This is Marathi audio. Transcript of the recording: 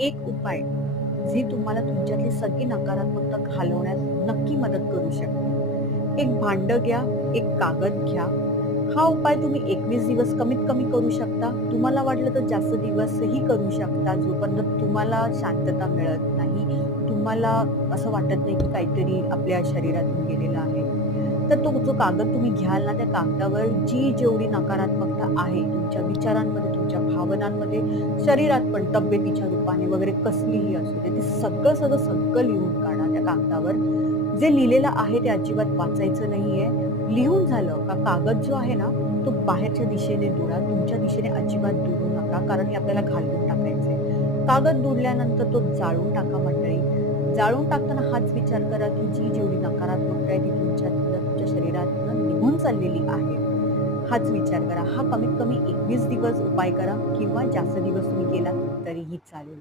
एक उपाय जे तुम्हाला तुमच्यातली सगळी नकारात्मकता घालवण्यात नक्की मदत करू शकतो. एक भांडं घ्या, एक कागद घ्या. हा उपाय तुम्ही 21 दिवस कमीत कमी करू शकता. तुम्हाला वाटलं तर जास्त दिवसही करू शकता. जोपर्यंत तुम्हाला शांतता मिळत नाही, तुम्हाला असं वाटत नाही की काहीतरी आपल्या शरीरातून गेलेलं आहे. तर तो जो कागद तुम्ही घ्याल ना, त्या कागदावर जी जेवढी नकारात्मकता आहे तुमच्या विचारांमध्ये, तुमच्या भावनांमध्ये, शरीरात पण तब्येतीच्या रूपाने वगैरे कसलीही असू दे, ते सगळं लिहून काढा त्या कागदावर. जे लिहिलेलं आहे ते अजिबात वाचायचं नाहीये. लिहून झालं का कागद जो आहे ना, तो बाहेरच्या दिशेने दुडा. तुमच्या दिशेने अजिबात दुडू नका, कारण हे आपल्याला घालवून टाकायचंय. कागद दुडल्यानंतर तो जाळून टाका मंडळी. जाळून टाकताना हाच विचार करा, की जी जेवढी नकारात्मकता आहे ती तुमच्यातनं, तुमच्या शरीरातनं निघून चाललेली आहे. हाच विचार करा. हा कमीत कमी 21 दिवस उपाय करा किंवा जास्त दिवस तुम्ही केलात तरीही चालेल.